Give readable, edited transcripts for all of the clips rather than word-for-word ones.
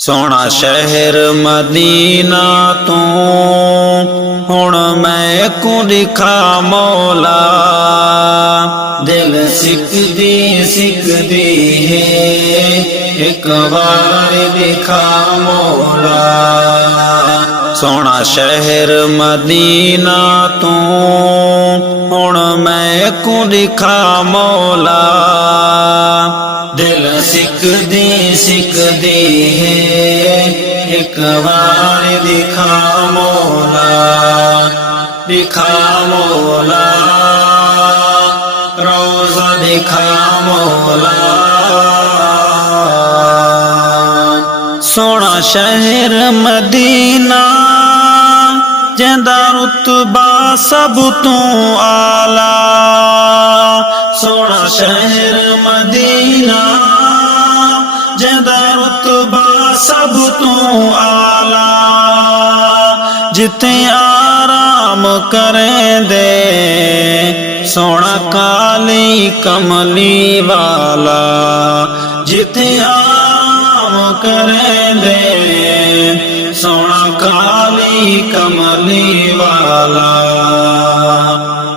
सोना शहर मदीना तू हुण मैं को दिखा मौला। दिल सिकदी है एक बार दिखा मौला। सोना शहर मदीना तू हुण मैं को दिखा मौला। दिल सिकदी है एक बार दिखा मौला। दिखा मौला रोज़ा दिखा मौला। सोना शहर मदीना जेंदा रुतबा सब तू आला। सोना शहर मदीना जेंदा रुतबा सब तू आला। जिते आराम करें दे सोना काली कमली वाला। जिते आराम करें दे सोना काली कमली वाला।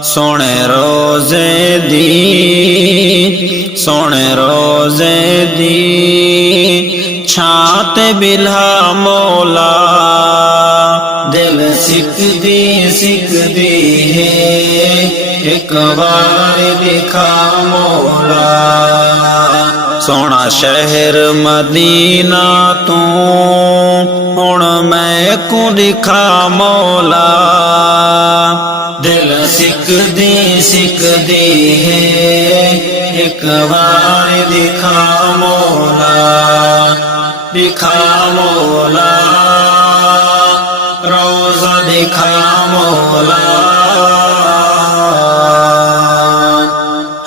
सोने रोजे दी छाते बिल्हा मौला। दिल सिकदी है एक बार दिखा मौला। सोना शहर मदीना तू हुण मैं को दिखा मौला। दिल सिकदी है एक बार दिखा मौला। दिखा मौला रोज़ा दिखा मौला।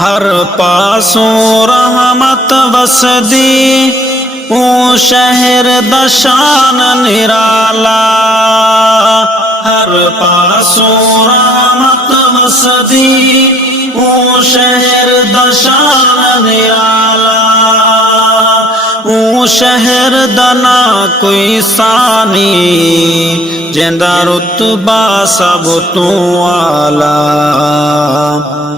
हर पासों रहमत वसदी ओ शहर दशान निराला। हर पासों रहमत वसदी ओ शहर दशान निराला। ओ शहर दना कोई सानी जेंदा रुतबा सब तू आला।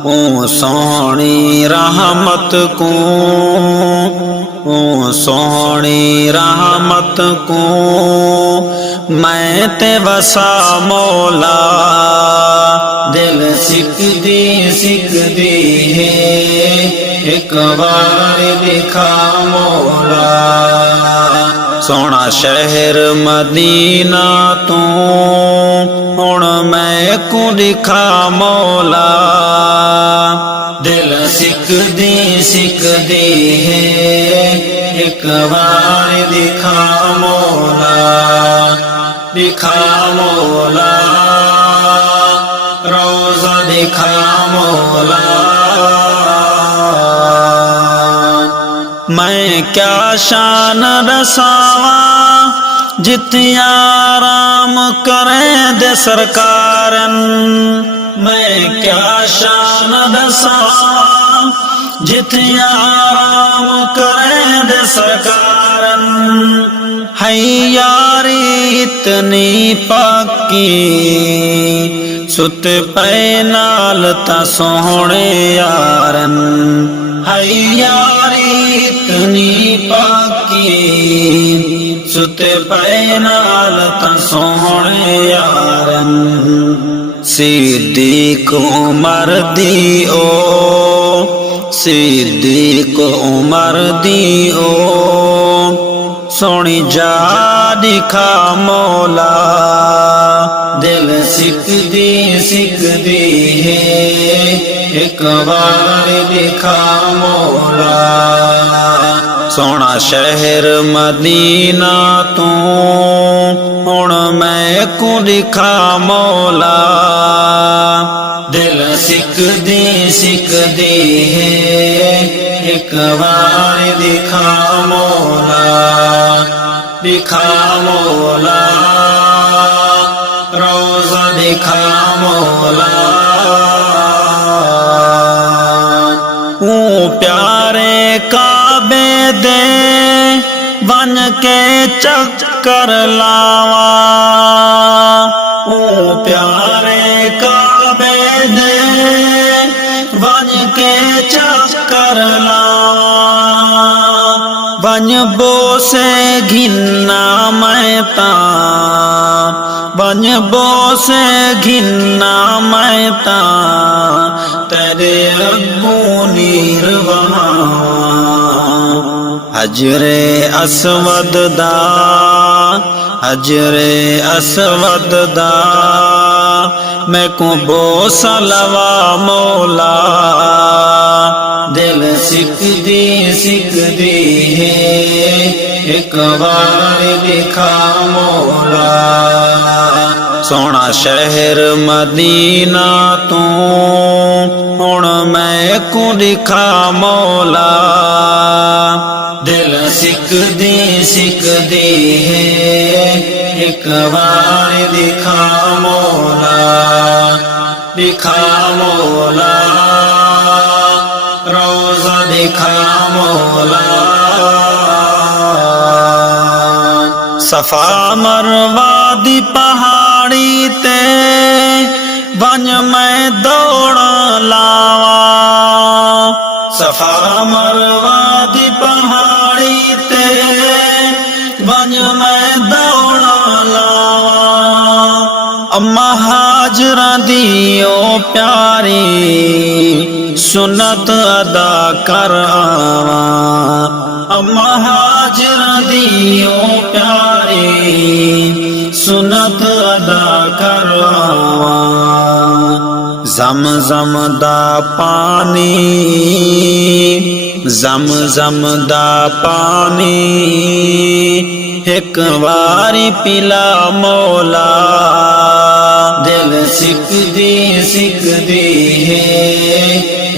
ओ सोहनी रहमत को ओ सोहनी रहमत को मैं ते वसा मौला। दिल सिकदी है एक बार दिखा मौला। सोना शहर मदीना तू हुण मैं को दिखा मौला। दिल सिकदी है एक बार दिखा मौला। दिखा मौला रोज़ा दिखा मौला। मैं क्या शान रसावा जिते आराम करें दे सरकारन। मैं क्या शान रसावा जिते आराम करें दे सरकारन। है यारी इतनी पाकी सुत पे नाल ता सोहणे यारन। है यारी इतनी पाकी सुत पे नाल ता सोहणे यारन। सिद्दीक़ उमर दी ओ सिद्दीक़ उमर दी ओ सोनी जा दिखा मौला। दिल सिकदी है एक बार दिखा मौला। सोना शहर मदीना तू हुण मैं को दिखा मौला। दिल सिकदी है एक बार दिखा मौला। दिखा मौला रोज़ा दिखा मौला। ओ प्यारे काबे दे बन के चक्कर लावा ओ प्यारे काबे दे बन के चक्कर लावा बन बोसे घिन्ना मैं ता बन बोसे घिन्ना मैं ता तेरे अग्गू नीरवा हजरे असवद दा हजरे असवद दा मैं को बोसा लवा मौला दिल सिकदी है एक बार दिखा मौला सोना शहर मदीना तू हुण मैं को दिखा मौला दिल सिकदी है एक बार दिखा मौला रोज़ा दिखा मौला सफा मरवा दी पहाड़ी ते बन मैं दौड़ लावा सफा मरवा दी पहाड़ी ते बन मैं दौड़ लावा अम्मा हाजरा दियो प्यारी सुन्नत अदा कर आवा अम्मा हाजरा दियो प्यारी सुन्नत अदा कर आवा ज़म दा पानी ज़म दा पानी एक बारी पिला मौला दिल सिकदी है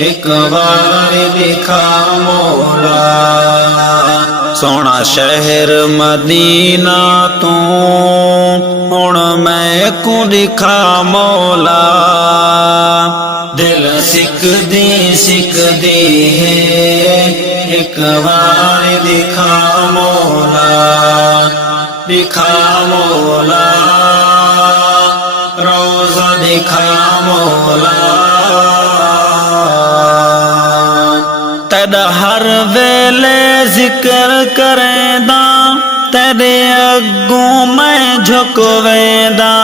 एक बार दिखा मौला सोना शहर मदीना तू हुण मैं को दिखा मौला दिल सिकदी है एक बार दिखा मौला रोज़ा दिखा मौला तेरा हर वेले जिक्र करेंदा तेरे अग्गू मैं झुकवेंदा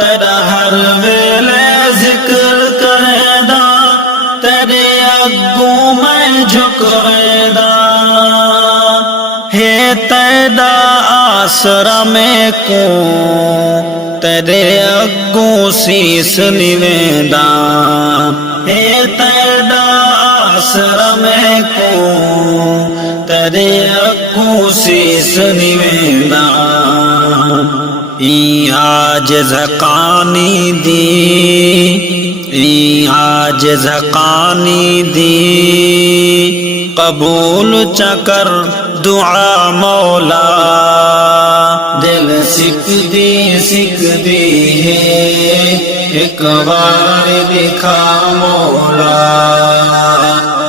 तेरा हर वेले जिक्र करेंदा तेरे अग्गू मैं झुकवेंदा हे तेरा आसरा में को तेरे अग्गू शीस निवेंदा हे तेरा आसरा में को तेरे अग्गू शीस निवेंदा आज ज़कानी दी कबूल चकर दुआ मौला दिल सिकदी है एक बार दिखा मौला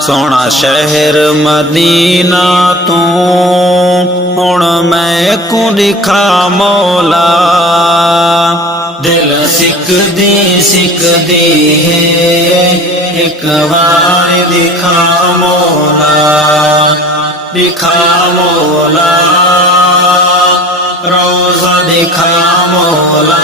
सोना शहर मदीना तू हुण मैं को दिखा मौला दिल सिकदी है एक बार दिखा मौला रोज़ा दिखा मौला